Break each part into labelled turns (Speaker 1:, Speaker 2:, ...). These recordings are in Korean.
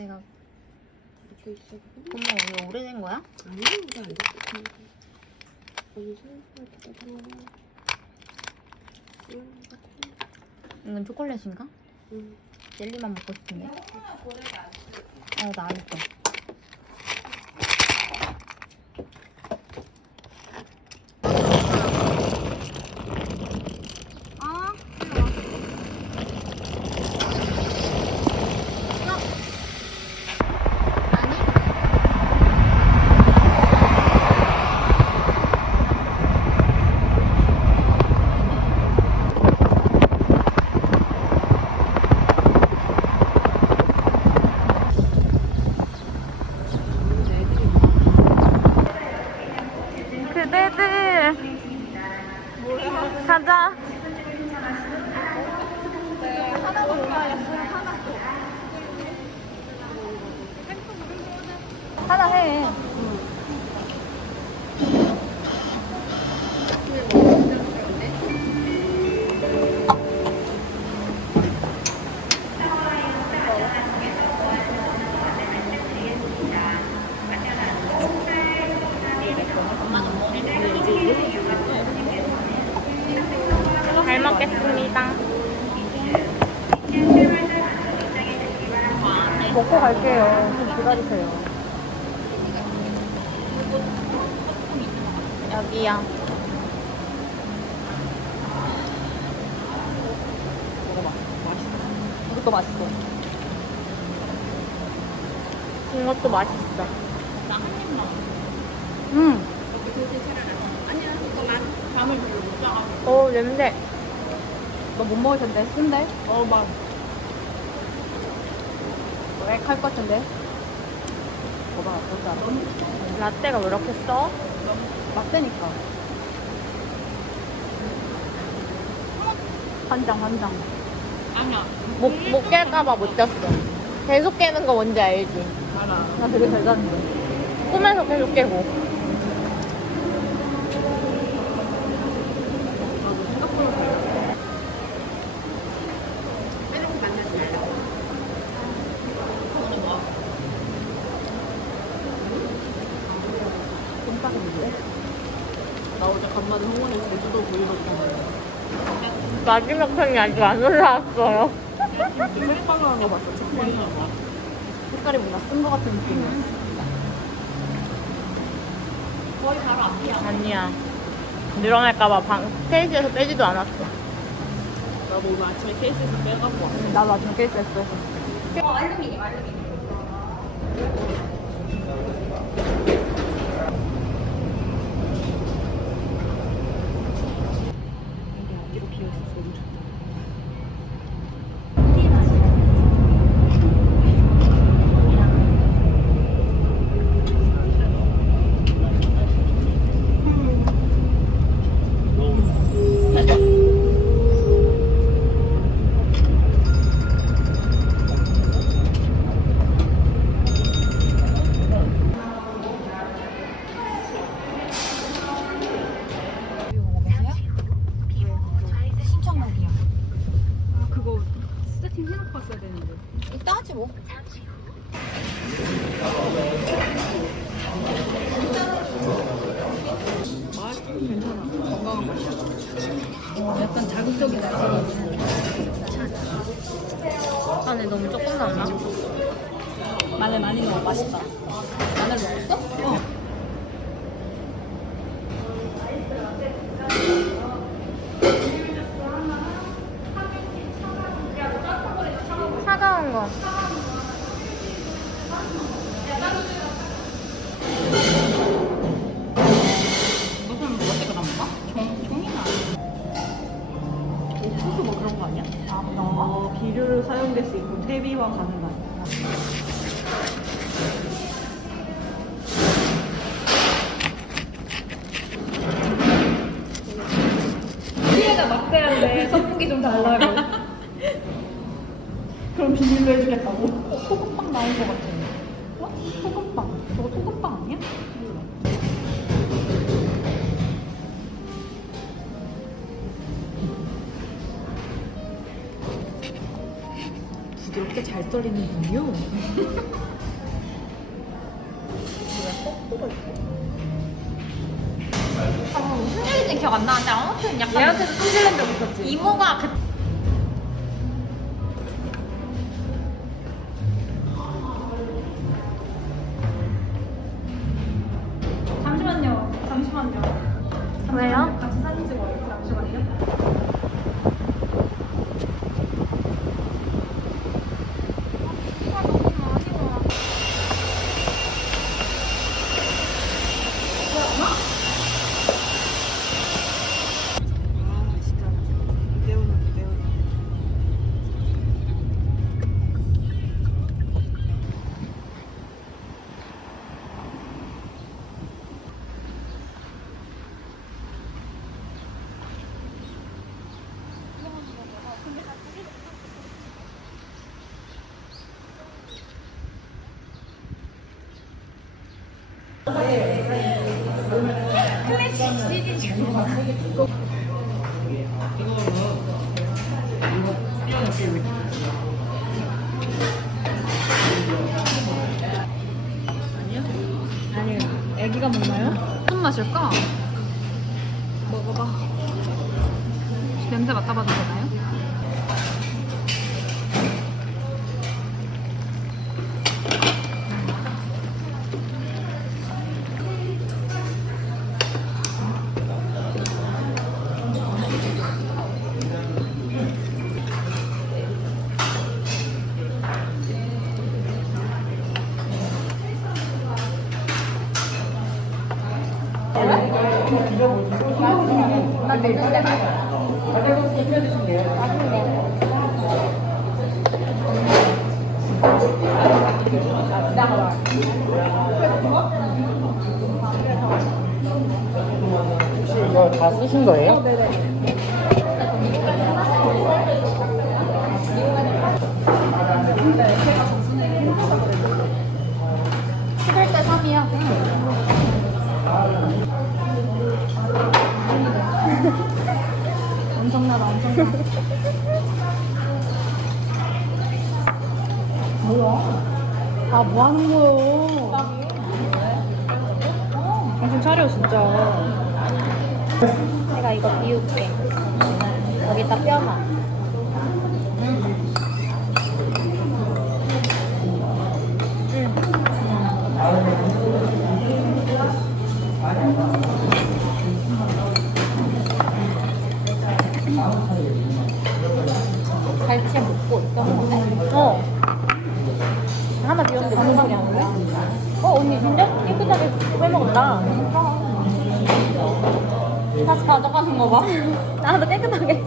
Speaker 1: 내가
Speaker 2: 이렇게 있어.
Speaker 1: 엄마 이거 오래된 거야?
Speaker 2: 아니, 이거 안. 응,
Speaker 1: 이건 초콜릿인가?
Speaker 2: 응.
Speaker 1: 젤리만 먹고 싶은데. 어, 나 알았어. 아, 그대들 가자 하나 해 잘 먹겠습니다 먹고 갈게요 좀 기다리세요 여기요
Speaker 2: 먹어봐. 맛있어.
Speaker 1: 이것도 맛있어 이것도 맛있어
Speaker 2: 나한 입만.
Speaker 1: 음.
Speaker 2: 아니야, 이거만. 밤을 별로 못 자가지고.
Speaker 1: 어 냄새 너못 먹을 텐데 쓴데?
Speaker 2: 어, 막.
Speaker 1: 왜칼것 같은데?
Speaker 2: 그렇지 않아?
Speaker 1: 라떼가 왜 이렇게 써?
Speaker 2: 막대니까.
Speaker 1: 한장 한장
Speaker 2: 아니야.
Speaker 1: 못, 못 깰까봐 못 잤어 계속 깨는 거 뭔지 알지?
Speaker 2: 알아.
Speaker 1: 나 되게 잘 잤는데 꿈에서 계속 깨고
Speaker 2: 나도 생각보다 잘 잤어. 빼놓고 만나지 말라고. 오늘 뭐? 꼼짝인데? 나 어제 간만에 홍원에 제주도 브이로그
Speaker 1: 마지막 편이 아직 안 올라왔어요
Speaker 2: 봤어. 색깔이 뭔가 쓴 거 같은 느낌이야. 거의 바로 앞이야.
Speaker 1: 아니야 늘어날까봐 방, 케이스에서 빼지도 않았어
Speaker 2: 나도 오늘 아침에 케이스에서 빼가고 왔어.
Speaker 1: 나도 아침 케이스에서 뺐어
Speaker 2: 여기로 부드럽게 잘 썰리는군요.
Speaker 1: 아, 무슨 얘기인지 기억 안 나는데 아무튼 약간
Speaker 2: 얘한테도 찔린 적 있었지.
Speaker 1: 이모가 그
Speaker 2: 애기가 먹나요?
Speaker 3: 무슨 맛일까? 먹어봐. 냄새 맡아봐도 되나요?
Speaker 4: 혹시 이거 다 쓰신 거예요?
Speaker 1: 식을
Speaker 2: 아 뭐 하는 거요? 정신 차려 진짜.
Speaker 1: 내가 이거 비울게. 여기다 뼈만. 봐. 나도 깨끗하게.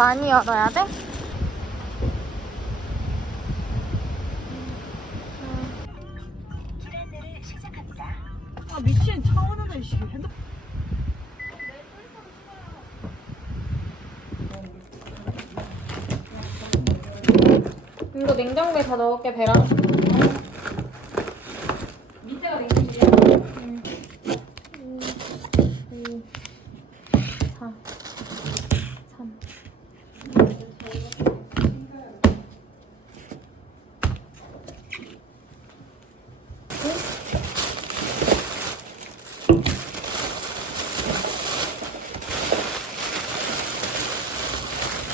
Speaker 1: 많이 열어야 돼?
Speaker 2: 아 미친 차 오는 씨 핸드폰.
Speaker 1: 이거 냉장고에 다 넣을게 배랑
Speaker 2: 밑에가 냉동실이야.
Speaker 1: 4 3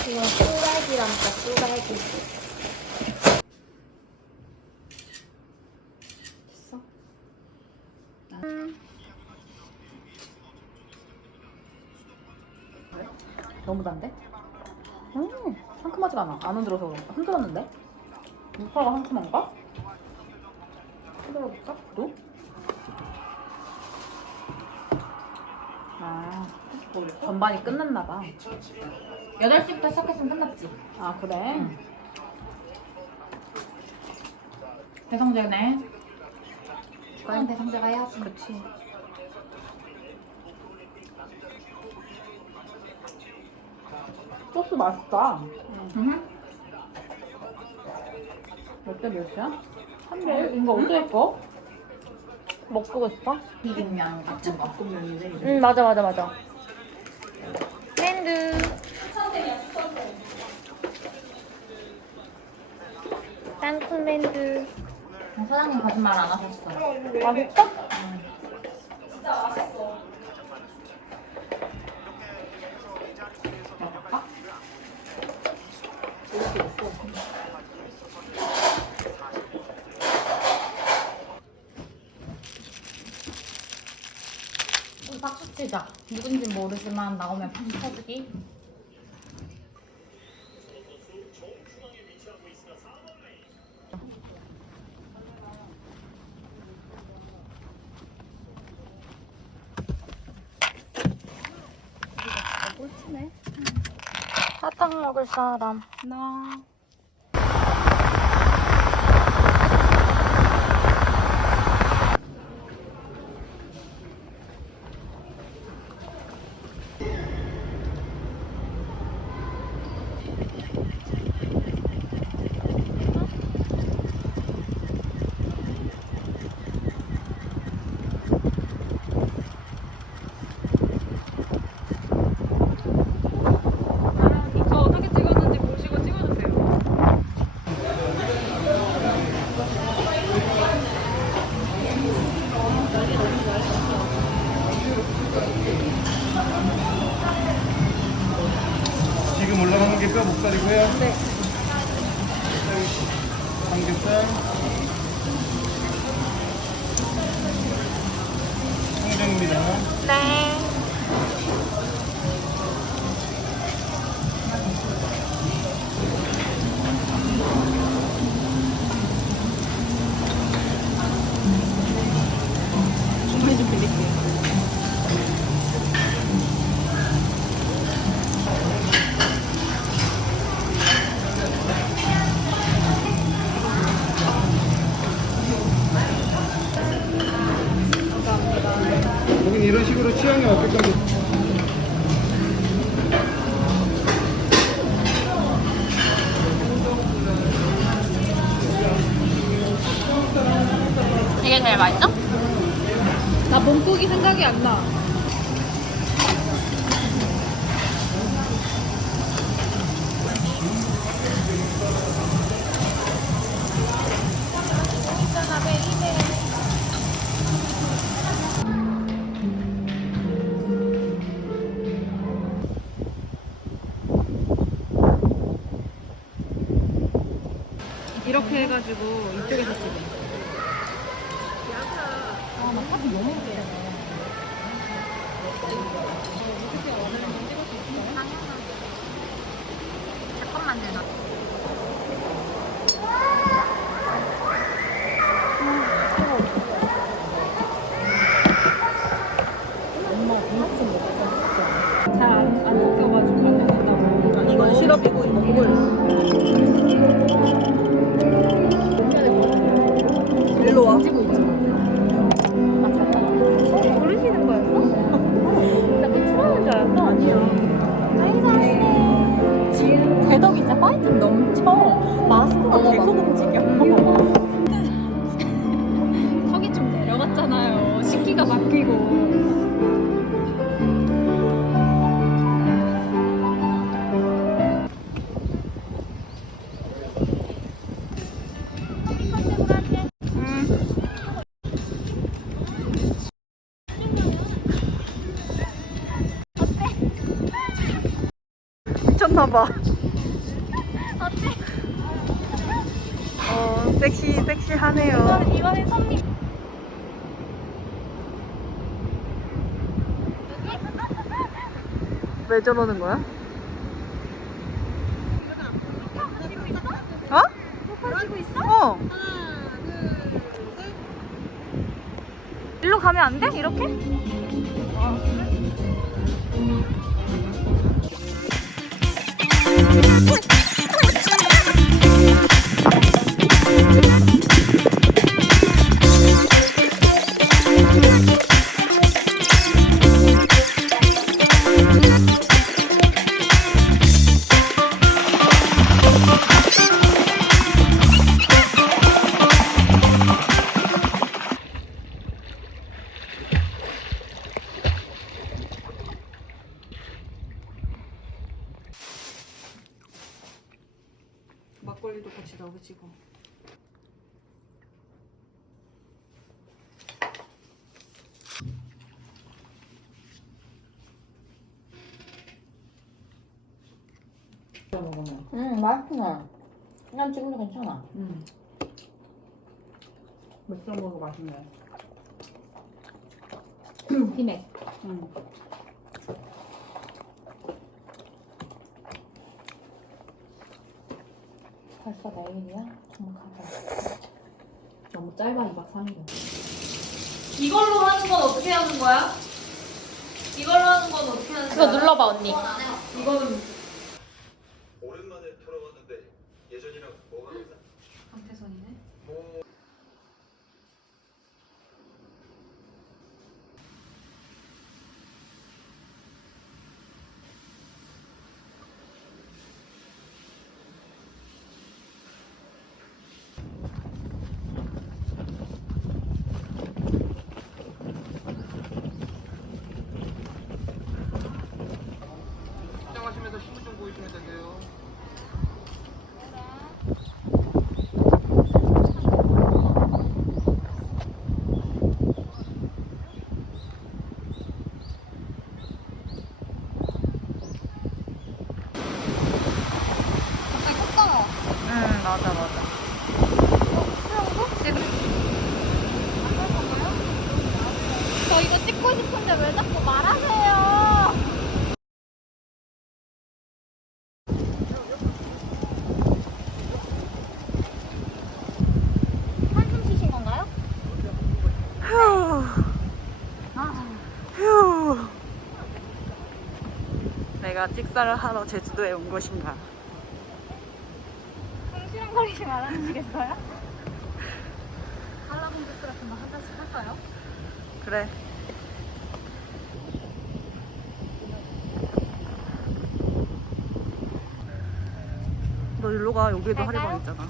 Speaker 1: 이거 쏘갈기랍니다 쏘갈기 됐어?
Speaker 4: 너무 단데? 음, 상큼하지가 않아. 안 흔들어서 그런가? 흔들었는데? 무파가 상큼한가? 흔들어볼까? 또? 아, 전반이 끝났나 봐.
Speaker 3: 8시부터 시작했으면 끝났지.
Speaker 4: 아, 그래?
Speaker 3: 대성제네. 과연 대성제가 해야지.
Speaker 4: 그치. 소스 맛있다.
Speaker 3: 응.
Speaker 4: 몇 대 몇이야? 3대? 이거 어디 예뻐?
Speaker 1: 먹고 싶어?
Speaker 3: 비빔면 같은 거.
Speaker 1: 응 맞아 맞아 맞아 랜드 땅콩 랜드
Speaker 3: 사장님 거짓말 안 하셨어.
Speaker 1: 맛있어?
Speaker 3: 먹을까? 치자. 누군지 모르지만 나오면 팡 터지기.
Speaker 1: 사탕 먹을 사람
Speaker 3: 나.
Speaker 2: 이렇게 해가지고 이쪽에서 찍어.
Speaker 1: 잠깐만 내놔
Speaker 2: 잘안 안 섞여가지고 안 된다고.
Speaker 3: 계속 움직여.
Speaker 2: 왜 저러는 거야? 어?
Speaker 3: 가지고 있어?
Speaker 2: 어.
Speaker 3: 일로 가면 안 돼? 이렇게?
Speaker 2: 막걸리도 같이 넣으시고.
Speaker 1: 응 맛있네. 그냥 지금도 괜찮아.
Speaker 4: 음. 맥주 먹어도 맛있네.
Speaker 3: 비맥.
Speaker 4: 응.
Speaker 1: 벌써 내일이야? 정말 가자.
Speaker 4: 너무 짧아 2박 3일은.
Speaker 2: 이걸로 하는 건 어떻게 하는 거야? 이걸로 하는 건 어떻게 하는
Speaker 3: 그거 눌러봐, 언니.
Speaker 2: 이거는
Speaker 5: 오랜만에 돌아왔는데 예전이랑 뭐가 달라?
Speaker 2: 강태선이네.
Speaker 5: 입장하시면서 신분증 보이시면 되세요.
Speaker 2: 응, 맞아, 맞아.
Speaker 3: 저 이거 찍고 싶은데 왜 자꾸 말하세요? 한숨 쉬신 건가요?
Speaker 2: 휴. 내가 찍사를 하러 제주도에 온 것인가?
Speaker 3: 궁시렁거리지 말아주시겠어요? 한라봉주스 같은 거 한 잔씩 할까요?
Speaker 2: 그래. 너 일로 가. 여기에도? 하리방 있잖아.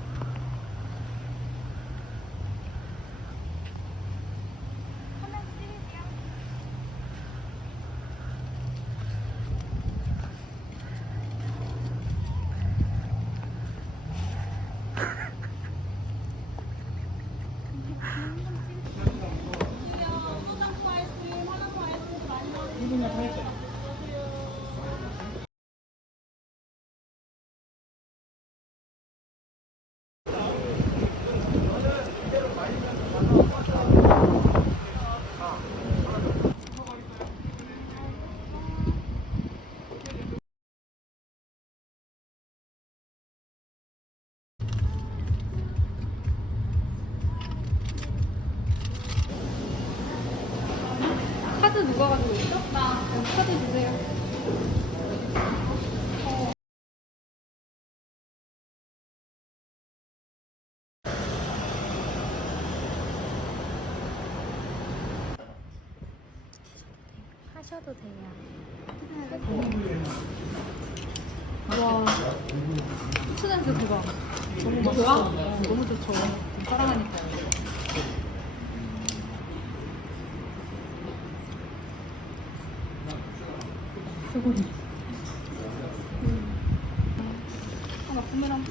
Speaker 3: 카드 누가 가지고 있어? 나 카드 주세요.
Speaker 1: 하셔도 돼요.
Speaker 3: 후추 냄새 대박. 너무 좋아? 너무 좋죠. 사랑하니까. 하나 부메랑.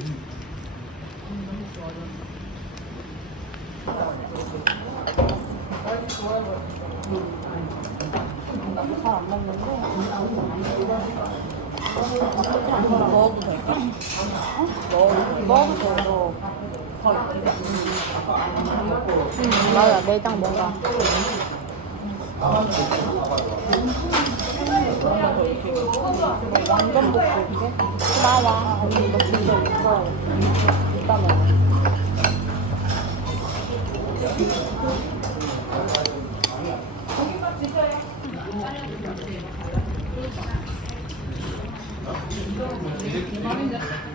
Speaker 2: 잘안 먹는데. 먹어도 될까? 어? 돼.
Speaker 1: 응, 맞아. 내장 뭔가.
Speaker 2: 완전 이게?
Speaker 1: 나와.
Speaker 2: 언니 이거 진짜 있어. 이따 먹어.
Speaker 1: 음.